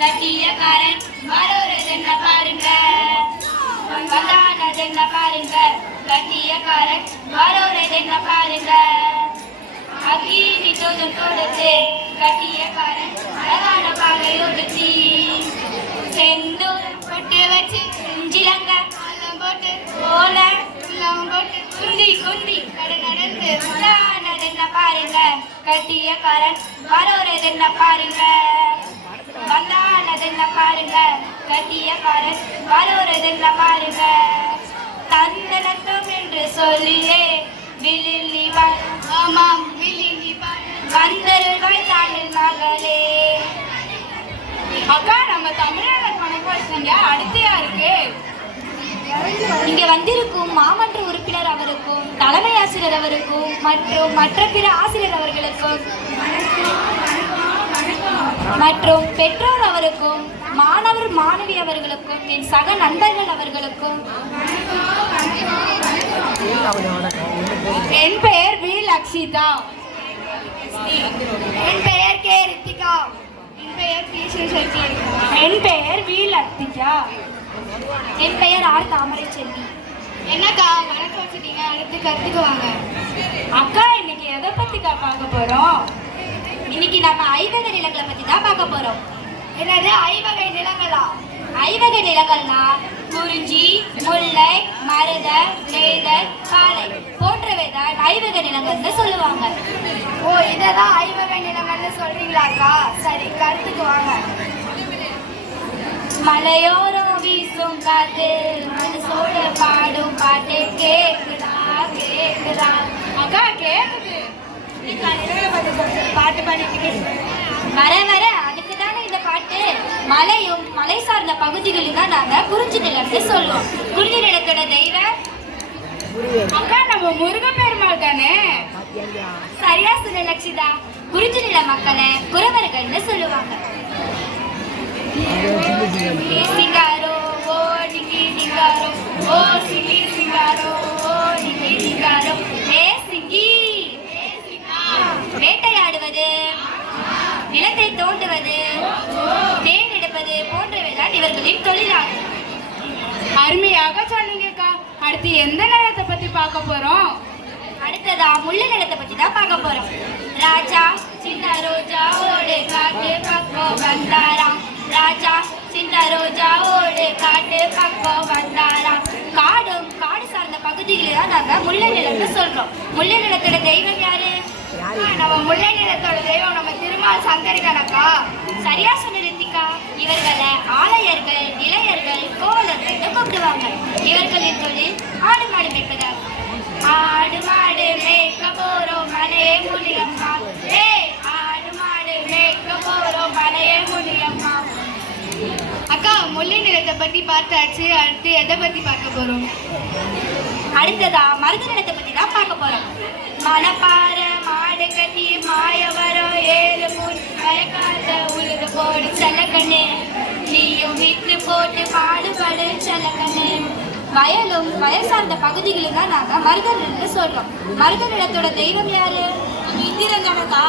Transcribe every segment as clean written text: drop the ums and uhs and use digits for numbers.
கட்டியக்காரன் வரோரதென்ன பாருங்க, வந்தானதென்ன பாருங்க, கட்டியக்காரன் வரோரதென்ன பாருங்க. அகீனி தோதும் தோடுத்து கட்டியக்காரன் அழகான பாகை ஒடுத்தி, செந்தூரம் பொட்டு வச்சு இஞ்சிலங்க போட்டு ஓல போட்டு குந்தி குந்தி கடை நடந்து வந்தானதென்ன பாருங்க, கட்டியக்காரன் வரோரதென்ன பாருங்க, வந்தானதென்ன பாருங்க, கட்டியக்காரன் வரோரதென்ன பாருங்க. தந்தனத்தம் என்று சொல்லியே விழில்லி ஆமாம் விழில்லி வந்தருள்வாய் தாளில் மகளே. அக்கா, நம்ம தமிழ்நாடு கணக்கு வச்சீங்க, அடுத்து யாருக்கு? இங்க வந்திருக்கும் மாமன்ற உறுப்பினர் அவருக்கும், தலைமை ஆசிரியர் அவருக்கும் மற்றும் மற்ற பிற ஆசிரியர் அவர்களுக்கும் மற்றும் பெற்றோர் அவருக்கும், மாணவர் மாணவி அவர்களுக்கும், என் சக நண்பர்கள் அவர்களுக்கும். என் பெயர் வி லக்ஷிதா. என் பெயர் கே ரித்திகா. என் பெயர் பி சிவசக்தி. என் பெயர் வி லத்திகா. என் பெயர் ஆர் தாமரை செல்வி. என்னக்கா வணக்கம் வச்சுட்டீங்க, அடுத்து கருத்துக்கு வாங்க. அக்கா, இன்னைக்கு எதை பத்திக்கா பார்க்க போறோம்? இன்னைக்கு நம்ம ஐவகை நிலங்களை பத்தி தான் பார்க்க போறோம். என்னது ஐவகை நிலங்களா? ஐவகை நிலங்கள்னா குறிஞ்சி, முல்லை, மருத, நெய்தல், பாலை போன்றவை தான் ஐவகை நிலங்கள்னு சொல்லுவாங்க. ஓ, இதெல்லாம் ஐவகை நிலங்கள்னு சொல்றீங்களாக்கா? சரி, கருத்துக்கு வாங்க. மலையோரம் வீசும் காத்து மனசோட பாடும் பாட்டு கேக்குதா கேக்குதா? அக்கா, கேக்குது. பாட்டு பாடிட்டு வர வர அதுக்கு தானே இந்த பாட்டு. மலையும் மலை சார்ந்த பகுதிகளும் தான் நாங்க குறிஞ்சி நிலம்னு சொல்லுவோம். குறிஞ்சி நிலத்தோட தெய்வம் அக்கா, நம்ம முருகப்பெருமாள் தானே? சரியா சொன்ன லட்சிதா. குறிஞ்சி நில மக்களை குறவர்கள்னு சொல்லுவாங்க. சிங்காரோ ஓ நிக்கி சிங்காரோ, ஓ சிங்கி சிங்காரோ, ஓ நிக்கி சிங்காரோ, ஏ சிங்கி. வேட்டையாடுவது, நிலத்தை தோண்டுவது, தேன் எடுப்பது போன்றவைதான் இவர்களின் தொழிலாகும். அருமையாக சொன்னீங்கக்கா. அடுத்து எந்த நிலத்தை பத்தி பார்க்க போறோம்? அடுத்ததா முள்ளு நிலத்தை பத்தி தான் பார்க்க போறோம். ராஜா சின்ன ரோஜாவோடு காட்டு பக்கம் வந்தாராம், ராஜா சின்ன ரோஜாவோடு காட்டு பக்கம் வந்தாராம். காடு சார்ந்த பகுதிகளை தான் நாங்க முல்லை நிலம்னு சொல்றோம். முல்லை நிலத்தோட தெய்வம் யாரு? நம்ம முல்லை நிலத்தோட தெய்வம் நம்ம திருமால் சங்கரி தானக்கா? சரியா சொன்ன ரித்திகா. இவர்களை ஆலயர்கள், இளையர்கள், கோவலர்கள் கூப்பிடுவாங்க. இவர்களின் தொழில் ஆடு மாடு மேய்ப்பதாகும். ஆடு மாடு மேய்க்க போறோம் மலையே முனியம்மா, ஏ ஆடு மாடு மேய்க்க போறோம் மலையே முனியம்மா. அக்கா, முல்லை நிலத்தை பத்தி பார்த்தாச்சு, அடுத்து எதை பத்தி பார்க்க போறோம்? அடுத்ததா மருத நிலத்தை பத்தி தான் பார்க்க போறோம். மணப்பாற மாடு கட்டி மாய வரும் 7 மூணு மயக்காத உழுது போடு செல்லக்கண்ணு, நீயும் விட்டு போட்டு பாடுபடு செல்லக்கண்ணு. வயலும் வயல் சார்ந்த பகுதிகளும் தான் நாங்க மருத நிலம்னு சொல்றோம். மருத நிலத்தோட தெய்வம் யாரு? இந்திரங்கனக்கா.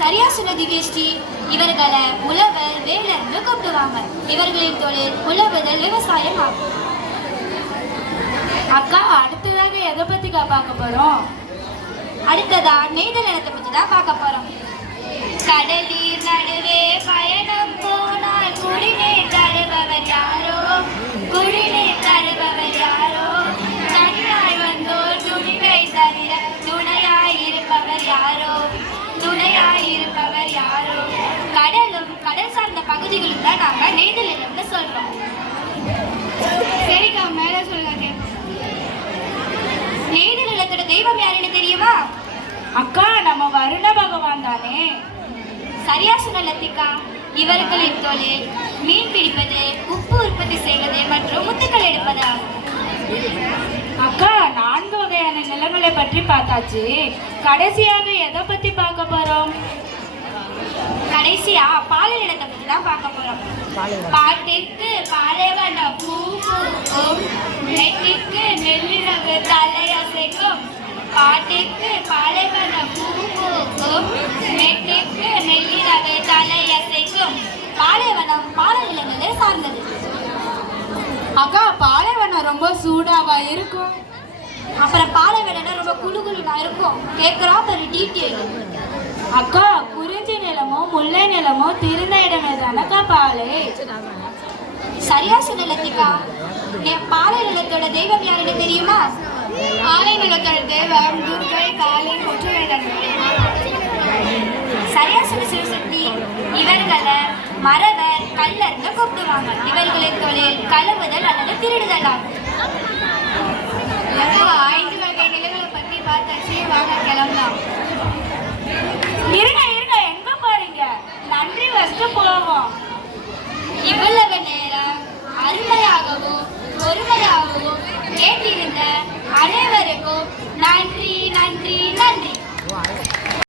சரியா சொன்ன திவ்யஸ்ரீ. இவர்களை உழவர், வேலர்னு கூப்பிடுவாங்க. இவர்களின் தொழில் உழவுதல், விவசாயம் ஆகும். அக்கா, அடுத்ததாக எதை பத்திக்கா பார்க்க போறோம்? அடுத்ததா நெய்தல் நிலத்தை பத்தி தான் பார்க்க போறோம். கடலீர் நடுவே பயணம் போனால் குடிநீர் தருபவர் யாரோ, குடிநீர் தருபவர் யாரோ, தனியாய் வந்தோர் துணிவை தவிர துணையாய் இருப்பவர் யாரோ, துணையாய் இருப்பவர் யாரோ. கடலும் கடல் சார்ந்த பகுதிகளும் தான் நாங்க நெய்தல் நிலம்னு சொல்றோம். சரிக்கா, மேல சொல்லுங்க. நெய்தல் நிலத்தோட தெய்வம் யாருன்னு தெரியுமா? அக்கா, நம்ம வருண பகவான் தானே? சரியா சொன்ன லத்திகா. இவர்களின் தொழில் மீன் பிடிப்பது, உப்பு உற்பத்தி செய்வது மற்றும் முத்துக்கள் எடுப்பது ஆகும். அக்கா, 4 வகையான நிலங்களை பற்றி பார்த்தாச்சு, கடைசியாக எதை பத்தி பார்க்க போறோம்? கடைசியா பாலை நிலத்தை பத்தி தான் பார்க்க போறோம். பாட்டுக்கு பாலைவன பூ பூக்கும், நெட்டிக்கு நெல்லிரவு தலையசைக்கும். பாட்டுக்கு பாலைவன பூ பூக்கும், நெட்டிக்கு நெல்லிரவு தலையசைக்கும். பாலைவனம் பாலை அக்கா பாலைவனம் ரொம்ப சூடாவா இருக்கும். அப்புறம் பாலைவனம்னா ரொம்ப குளு குளுனா இருக்கும். கேட்குறோம் ஒரு டீட்டெயில். அக்கா குறிஞ்சி நிலமோ முல்லை நிலமோ திருந்த இடமே தானக்கா பாலை. சரியா சொன்ன லத்திகா. என் பாலை நிலத்தோட தெய்வம் யாருன்னு தெரியுமா? பாலை நிலத்தோட தெய்வம் துர்கை, காளி, கொற்றுவேதன். சரியா சொன்ன சிவசக்தி. இவர்களை மறவர், கள்ளர்னு கூப்பிடுவாங்க. இவர்களின் தொழில் களவுதல் அல்லது திருடுதல் ஆகும். 5 வகை நிலங்களை பத்தி பார்த்தாச்சு, வாங்க கிளம்பலாம்.